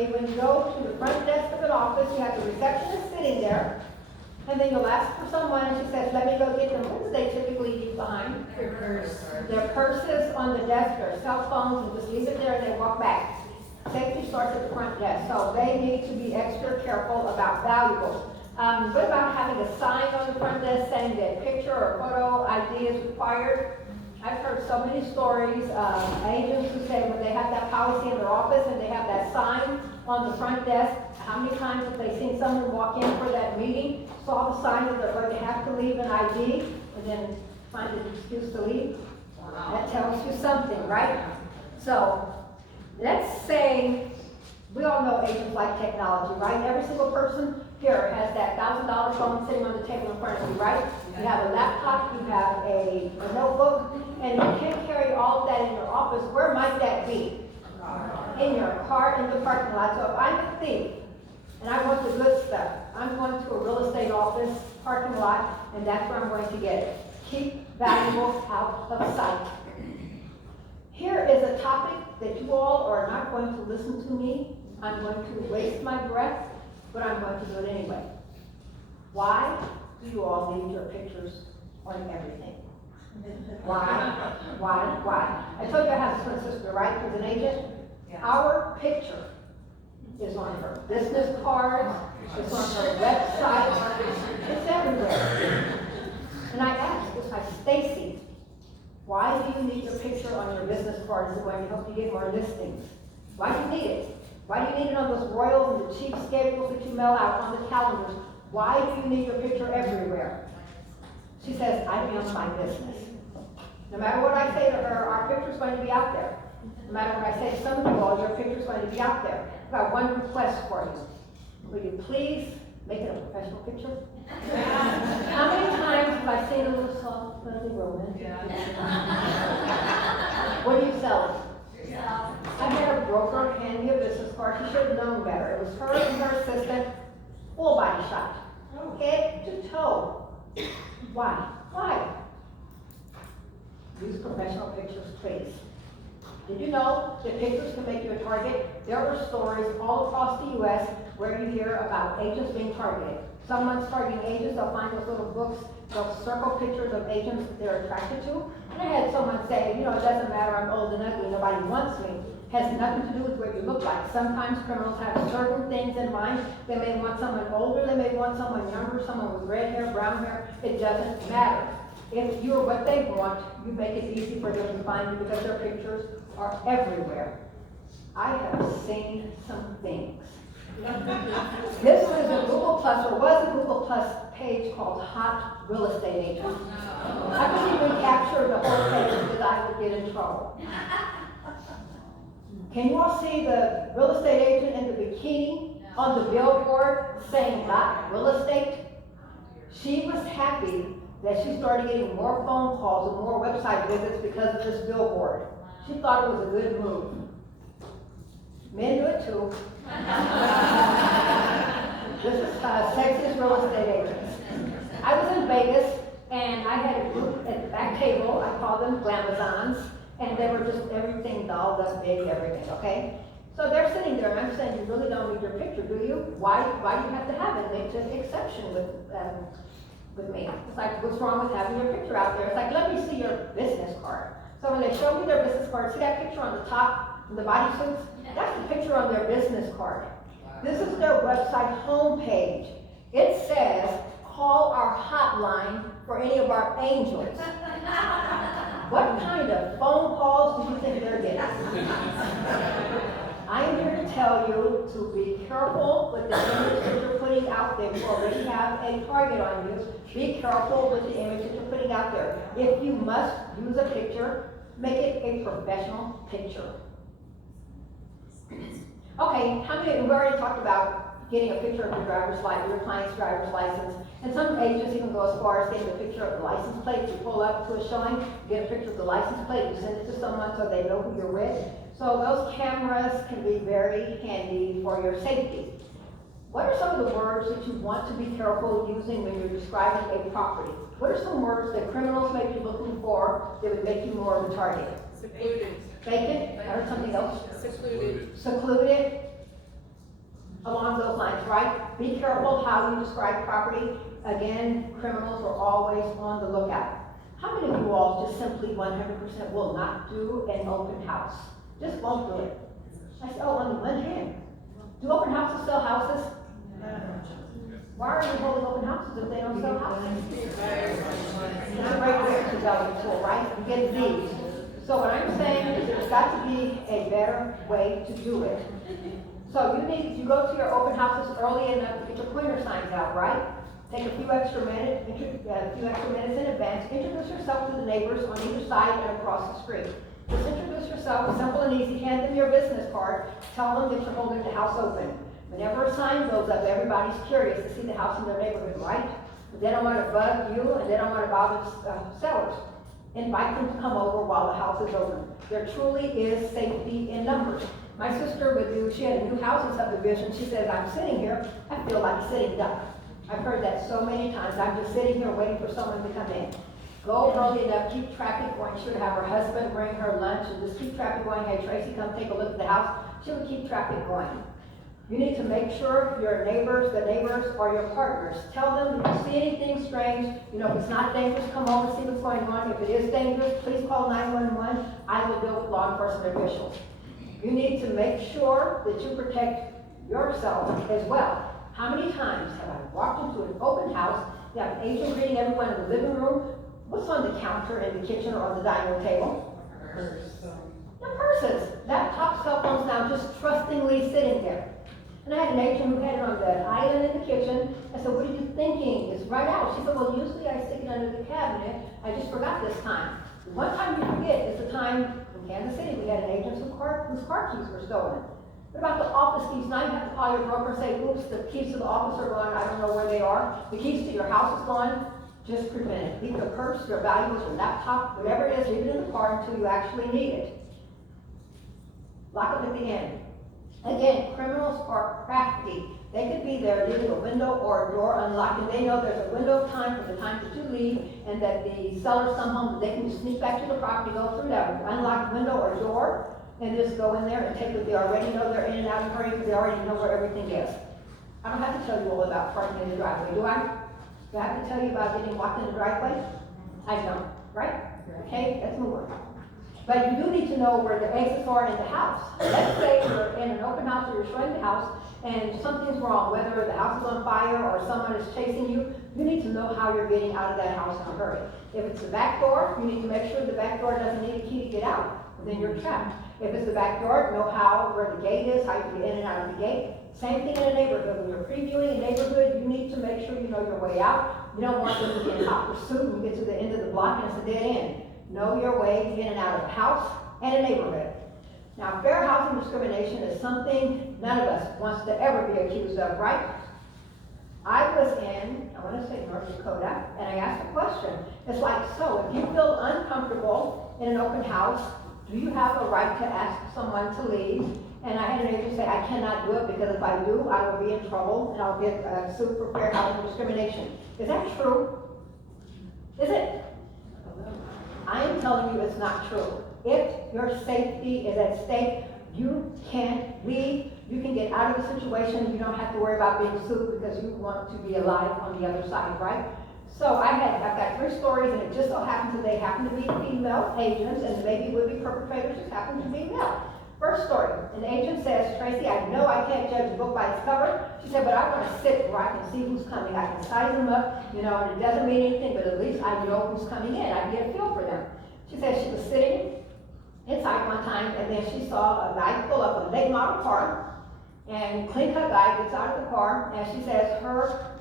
me, when you go to the front desk of an office, you have the receptionist sitting there, and then you'll ask for someone, and she says, let me go get them. What do they typically leave behind? Their purse. Their purses on the desk, their cell phones, and just leave it there and they walk back. Safety starts at the front desk, so they need to be extra careful about valuables. What about having a sign on the front desk saying that picture or photo ID is required? I've heard so many stories of agents who say when they have that policy in their office and they have that sign on the front desk, how many times have they seen someone walk in for that meeting, saw the sign that they're going to have to leave an ID, and then find an excuse to leave? That tells you something, right? So, let's say, we all know agents like technology, right? Every single person here has that $1,000 phone sitting on the table in front of you, right? You have a laptop, you have a notebook, and you can't carry all of that in your office. Where might that be? In your car, in the parking lot. So if I'm a thief, and I want the good stuff, I'm going to a real estate office parking lot, and that's where I'm going to get it. Keep valuables out of sight. Here is a topic that you all are not going to listen to me. I'm going to waste my breath, but I'm going to do it anyway. Why do you all need your pictures on everything? Why? Why? I told you I have a twin sister, right? Who's an agent. Yeah. Our picture is on her business cards, it's on her website, it's everywhere. And I asked, it's like, Stacy, why do you need your picture on your business card? Is it going to help you get more listings? Why do you need it? Why do you need it on those royals and the cheap schedules that you mail out on the calendars? Why do you need your picture everywhere? She says, I am my business. No matter what I say to her, our picture's going to be out there. No matter what I say to some of you all, your picture's going to be out there. I've got one request for you. Will you please make it a professional picture? How many times have I seen a little soft, fuzzy romance? What are you selling? I had a broker hand me a business card. She should have known better. It was her and her assistant, full body shot, head to toe. Why? Why? Use professional pictures, please. Did you know that pictures can make you a target? There are stories all across the U.S. where you hear about agents being targeted. Someone's targeting agents, they'll find those little books, they'll circle pictures of agents that they're attracted to. And I had someone say, you know, it doesn't matter, I'm old and ugly, nobody wants me. It has nothing to do with what you look like. Sometimes criminals have certain things in mind. They may want someone older, they may want someone younger, someone with red hair, brown hair. It doesn't matter. If you're what they want, you make it easy for them to find you because their pictures are everywhere. I have seen some things. This is a Google Plus, or was a Google Plus page called Hot Real Estate Agent. I couldn't even capture the whole page because I would get in trouble. Can you all see the real estate agent in the bikini on the billboard saying hot real estate? She was happy that she started getting more phone calls and more website visits because of this billboard. She thought it was a good move. Men do it too. This is Sexiest Real Estate Agents. I was in Vegas and I had a group at the back table. I called them Glamazons, and they were just everything dolled up, big, everything, okay? So they're sitting there and I'm saying, you really don't need your picture, do you? Why do you have to have it? They took exception with me. It's like, what's wrong with having your picture out there? It's like, let me see your business card. So when they show me their business card, see that picture on the top, the bodysuits? That's the picture on their business card. This is their website homepage. It says, call our hotline for any of our angels. What kind of phone calls do you think they're getting? I am here to tell you to be careful with the image that you're putting out there. You already have a target on you. Be careful with the image that you're putting out there. If you must use a picture, make it a professional picture. Okay, we already talked about getting a picture of your driver's license, your client's driver's license, and some agents even go as far as getting a picture of the license plate. You pull up to a showing, get a picture of the license plate, you send it to someone so they know who you're with. So those cameras can be very handy for your safety. What are some of the words that you want to be careful using when you're describing a property? What are some words that criminals may be looking for that would make you more of a target? Secluded. Vacant? I heard something else. Secluded. Secluded. along those lines, right? Be careful how you describe property. Again, criminals are always on the lookout. How many of you all just simply 100% will not do an open house? Just won't do it. I said, oh, on the one hand, do open houses sell houses? Why are you holding open houses if they don't sell houses? It's a great business development tool, right? You get these. So what I'm saying is there's got to be a better way to do it. So you go to your open houses early enough to get your pointer signs out, right? Take a few extra minutes in advance. Introduce yourself to the neighbors on either side and across the street. Just introduce yourself, simple and easy. Hand them your business card. Tell them that you're holding the house open. Whenever a sign goes up, everybody's curious to see the house in their neighborhood, right? But they don't want to bug you, and they don't want to bother sellers. Invite them to come over while the house is open. There truly is safety in numbers. My sister she had a new housing subdivision. She says, I'm sitting here, I feel like a sitting duck. I've heard that so many times. I'm just sitting here waiting for someone to come in. Go early enough, keep traffic going. She would have her husband bring her lunch and just keep traffic going. Hey, Tracy, come take a look at the house. She would keep traffic going. You need to make sure your neighbors, the neighbors are your partners. Tell them if you see anything strange, if it's not dangerous, come over and see what's going on. If it is dangerous, please call 911. I will deal with law enforcement officials. You need to make sure that you protect yourself as well. How many times have I walked into an open house, you have an agent greeting everyone in the living room? What's on the counter in the kitchen or on the dining room table? Their purses. Laptops, cell phones now just trustingly sitting there. And I had an agent who had it on the island in the kitchen. I said, what are you thinking? It's right out. She said, well, usually I stick it under the cabinet. I just forgot this time. The one time you forget is the time in Kansas City we had an agent whose car keys were stolen. What about the office keys? Now you have to call your broker and say, oops, the keys to the office are gone. I don't know where they are. The keys to your house is gone. Just prevent it. Leave your purse, your valuables, your laptop, whatever it is, leave it in the car until you actually need it. Lock it at the end. Again, criminals are crafty. They could be there leaving a window or a door unlocked, and they know there's a window of time from the time that you leave and that the sellers come home, that they can just sneak back to the property, go through that unlocked window or door, and just go in there and take what they already know. They're in and out of hurry because they already know where everything is. I don't have to tell you all about parking in the driveway, do I? Do I have to tell you about getting locked in the driveway? I don't, right? Okay, let's move on. But you do need to know where the exits are in the house. Let's say you're in an open house or you're showing the house and something's wrong, whether the house is on fire or someone is chasing you, you need to know how you're getting out of that house in a hurry. If it's the back door, you need to make sure the back door doesn't need a key to get out, then you're trapped. If it's the back door, know where the gate is, how you can get in and out of the gate. Same thing in a neighborhood. When you're previewing a neighborhood, you need to make sure you know your way out. You don't want them to get in hot pursuit and get to the end of the block and it's a dead end. Know your way in and out of a house and a neighborhood. Now, fair housing discrimination is something none of us wants to ever be accused of, right? I was in, I want to say North Dakota, and I asked a question. It's like, so if you feel uncomfortable in an open house, do you have a right to ask someone to leave? And I had an agent say, I cannot do it because if I do, I will be in trouble and I'll get sued for fair housing discrimination. Is that true? Is it? I am telling you it's not true. If your safety is at stake, you can't leave. You can get out of the situation. You don't have to worry about being sued because you want to be alive on the other side, right? So I've got 3 stories, and it just so happens that they happen to be female agents, and maybe would-be perpetrators just happen to be male. First story, an agent says, Tracy, I know I can't judge a book by its cover. She said, but I want to sit where I can see who's coming. I can size them up, and it doesn't mean anything, but at least I know who's coming in. I can get a feel for them. She said she was sitting inside one time, and then she saw a guy pull up a late model car, and clean-cut guy gets out of the car, and she says her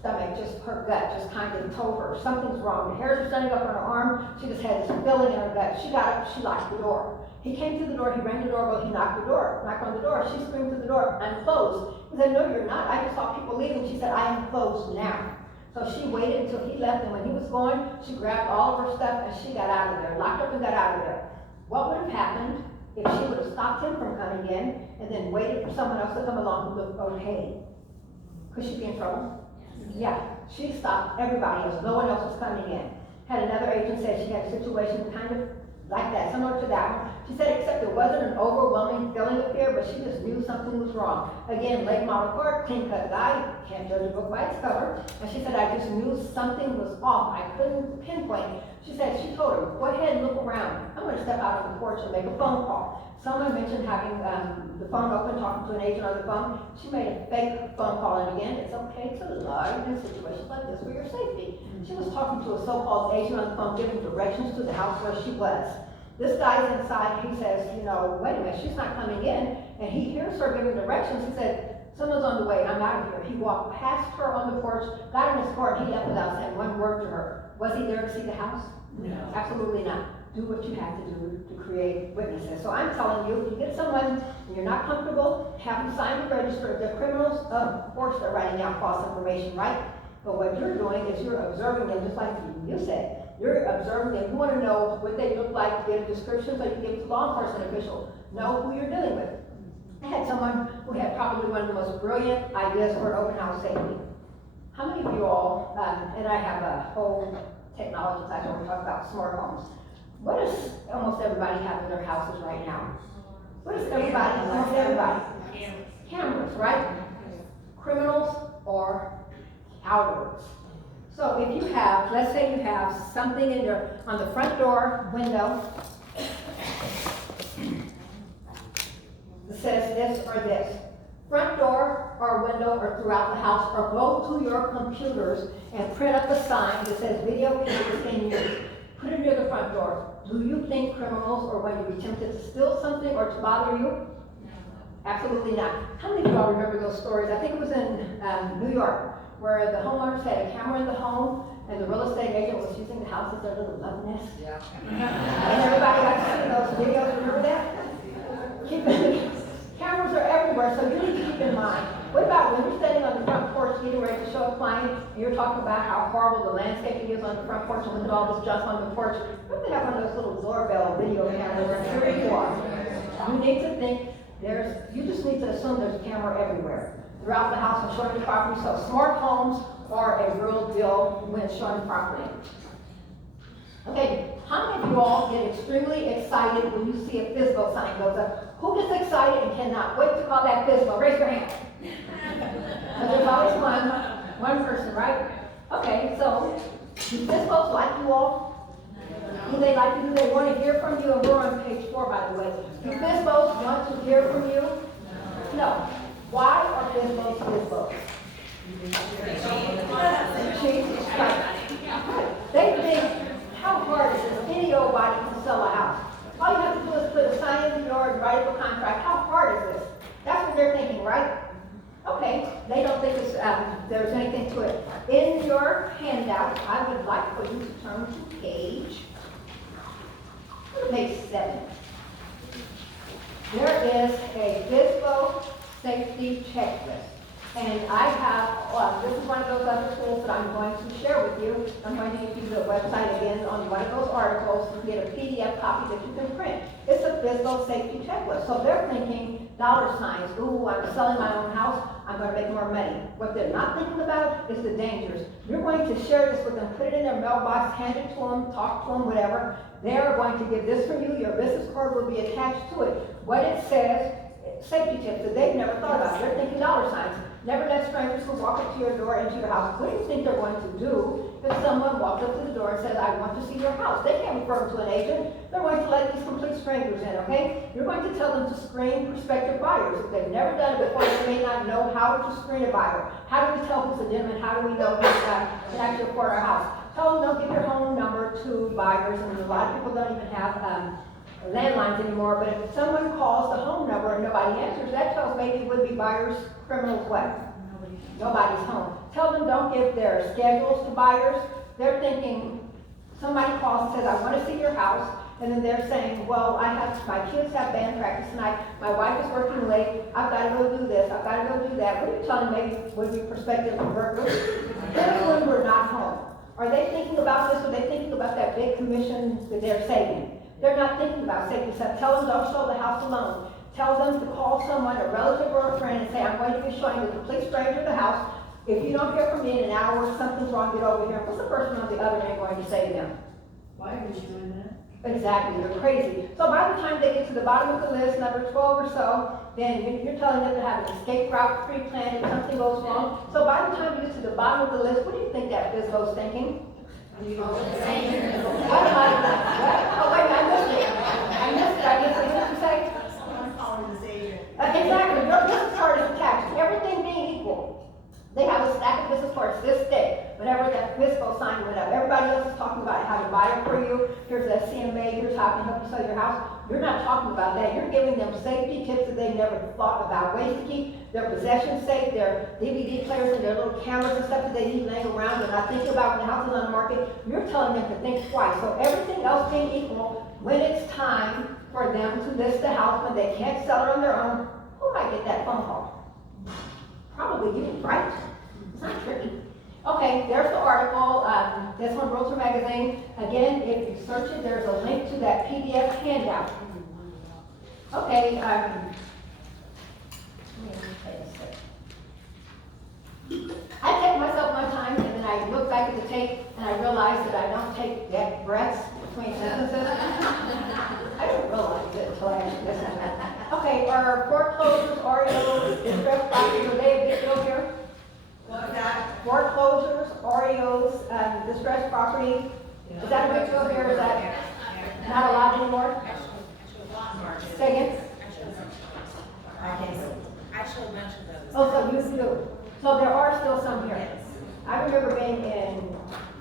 stomach, her gut just kind of told her something's wrong. The hairs are standing up on her arm. She just had this feeling in her gut. She got up, she locked the door. He came to the door, he rang the doorbell, he knocked on the door. She screamed to the door, I'm closed. He said, no, you're not. I just saw people leaving. She said, I am closed now. So she waited until he left, and when he was going, she grabbed all of her stuff and she got out of there, locked up and got out of there. What would have happened if she would have stopped him from coming in and then waited for someone else to come along who looked okay? Could she be in trouble? Yeah, she stopped everybody else. No one else was coming in. Had another agent say she had a situation kind of like that, similar to that one. She said, except it wasn't an overwhelming feeling of fear, but she just knew something was wrong. Again, late model car, clean cut guy, can't judge a book by its cover. And she said, I just knew something was off. I couldn't pinpoint it. She said, she told her, go ahead and look around. I'm going to step out on the porch and make a phone call. Someone mentioned having the phone open, talking to an agent on the phone. She made a fake phone call, and again, it's okay to lie in situations like this for your safety. She was talking to a so-called agent on the phone, giving directions to the house where she was. This guy's inside, he says, you know, wait a minute, she's not coming in, and he hears her giving directions. He said, someone's on the way, I'm out of here. He walked past her on the porch, got in his car, and he left without saying one word to her. Was he there to see the house? No. Absolutely not. Do what you have to do to create witnesses. So I'm telling you, if you get someone and you're not comfortable, have them sign the register. If they're criminals, of course they're writing out false information, right? But what you're doing is you're observing them, just like you said. You're observing them. You want to know what they look like, get a description so you can give it to law enforcement officials. Know who you're dealing with. I had someone who had probably one of the most brilliant ideas for an open house safety. How many of you all, and I have a whole technology class where we talk about smart homes. What does almost everybody have in their houses right now? What does everybody, almost everybody? Cameras, right? Criminals or cowards. So if you have, let's say you have something in your, on the front door window that says this or this. Front door or window or throughout the house, or go to your computers and print up a sign that says video cameras in use. Put it near the front door. Do you think criminals are going to be tempted to steal something or to bother you? No. Absolutely not. How many of you all remember those stories? I think it was in New York, where the homeowners had a camera in the home and the real estate agent was using the house as their little love nest. Yeah. And everybody got to see those videos. Remember that? Cameras are everywhere, so you need to keep in mind. What about when you're standing on the front porch getting ready to show a client, and you're talking about how horrible the landscaping is on the front porch, and look at all this junk on the porch? What if they have one of those little doorbell video cameras, and here you are? You need to think you just need to assume there's a camera everywhere, throughout the house and showing the property. So smart homes are a real deal when showing property. Okay, how many of you all get extremely excited when you see a FISBO sign goes up? Who gets excited and cannot wait to call that FISBO? Raise your hand. But there's always one person, right? Okay, so do FISBOs like you all? Do they like you? Do they want to hear from you? And we're on page 4, by the way. Do FISBOs want to hear from you? No. Why are FISBOs FISBOs? They think, how hard is this? Any old body can sell a house. All you have to do is put a sign in the yard and write up a contract. How hard is this? That's what they're thinking, right? Okay, they don't think there's anything to it. In your handout, I would like for you to turn to page 7. There is a FISBO safety checklist. And I have, this is one of those other tools that I'm going to share with you. I'm going to give you the website again on one of those articles. You get a PDF copy that you can print. It's a FISBO safety checklist. So they're thinking dollar signs. Ooh, I'm selling my own house. I'm going to make more money. What they're not thinking about is the dangers. You're going to share this with them, put it in their mailbox, hand it to them, talk to them, whatever. They're going to get this from you. Your business card will be attached to it. What it says, safety tips that they've never thought about. They're thinking dollar signs. Never let strangers who walk up to your door into your house. What do you think they're going to do if someone walks up to the door and says, I want to see your house? They can't refer them to an agent. They're going to let these complete strangers in, okay? You're going to tell them to screen prospective buyers. If they've never done it before, they may not know how to screen a buyer. How do we tell who's a gentleman? How do we know who can actually afford our house? Tell them don't give your home number to buyers. And a lot of people don't even have landlines anymore, but if someone calls the home number and nobody answers, that tells maybe would-be buyers criminals what? Nobody's home. Tell them don't give their schedules to buyers. They're thinking, somebody calls and says, I want to see your house, and then they're saying, well, my kids have band practice tonight, my wife is working late, I've got to go do this, I've got to go do that. What are you telling maybe would-be prospective burglars? Then when we're not home, are they thinking about this? Are they thinking about that big commission that they're saving? They're not thinking about safety stuff. Tell them don't show the house alone. Tell them to call someone, a relative or a friend, and say, I'm going to be showing a complete stranger the house. If you don't hear from me in an hour, something's wrong, get over here. What's the person on the other end going to say to them? Why are you doing that? Exactly, they're crazy. So by the time they get to the bottom of the list, number 12 or so, then you're telling them to have an escape route pre-planned if something goes wrong. So by the time you get to the bottom of the list, what do you think that FISBO's thinking? What am I? What? Oh wait, I missed it. I guess what did you say? Exactly, your business card is attached. Everything being equal. They have a stack of business cards this day, whenever that FISBO sign went up. Everybody else is talking about how to buy it for you. Here's a CMA, here's how I can help you sell your house. You're not talking about that. You're giving them safety tips that they never thought about. Ways to keep their possessions safe, their DVD players and their little cameras and stuff that they leave laying around. They're not thinking about when the house is on the market. You're telling them to think twice. So everything else being equal, when it's time for them to list the house, when they can't sell it on their own, who might get that phone call? Probably you, right? It's not tricky. Okay, there's the article. This one, Realtor Magazine. Again, if you search it, there's a link to that PDF handout. Okay, let me take a sec. I take myself my time, and then I look back at the tape, and I realize that I don't take deep breaths between sentences. I didn't realize it until I actually listened to it. Okay, are foreclosures, REOs, distressed property, are they a big deal here? What was that? Foreclosures, REOs, distressed property, is that a big deal here? Is that not a lot anymore? Say again? Actually, a bunch of those. Oh, so you do. So there are still some here. I remember being in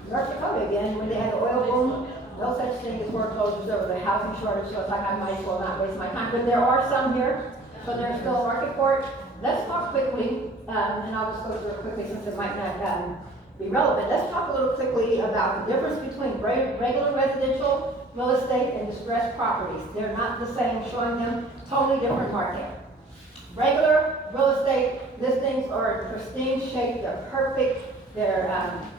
North Dakota again when they had the oil boom. No such thing as foreclosures. There was a housing shortage, so it's like I might as well not waste my time. But there are some here, so there's still a market for it. Let's talk quickly, and I'll just go through it quickly since it might not be relevant. Let's talk a little quickly about the difference between regular residential real estate and distressed properties. They're not the same, showing them totally different market. Regular real estate listings are in pristine shape, they're perfect, they're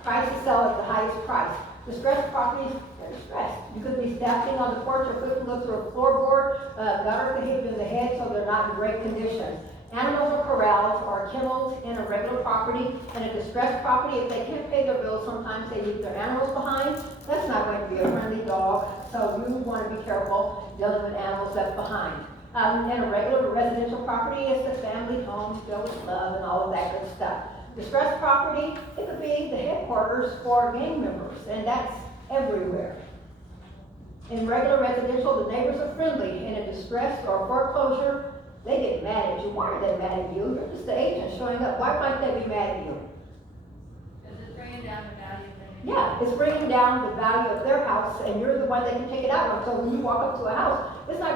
priced to sell at the highest price. Distressed properties, they're distressed. You could be standing on the porch or couldn't look through a floorboard, gutter could hit you in the head, so they're not in great condition. Animals are corralled or kennels in a regular property. In a distressed property, if they can't pay their bills, sometimes they leave their animals behind. That's not going to be a friendly dog, so you want to be careful dealing with animals left behind. In a regular residential property, it's a family home filled with love and all of that good stuff. Distressed property, it could be the headquarters for gang members, and that's everywhere. In regular residential, the neighbors are friendly. In a distressed or foreclosure, they get mad at you. Why are they mad at you? You're just the agent showing up. Why might they be mad at you? Because it's bringing down the value of their Yeah, it's bringing down the value of their house, and you're the one that can take it out of. So when you walk up to a house, it's not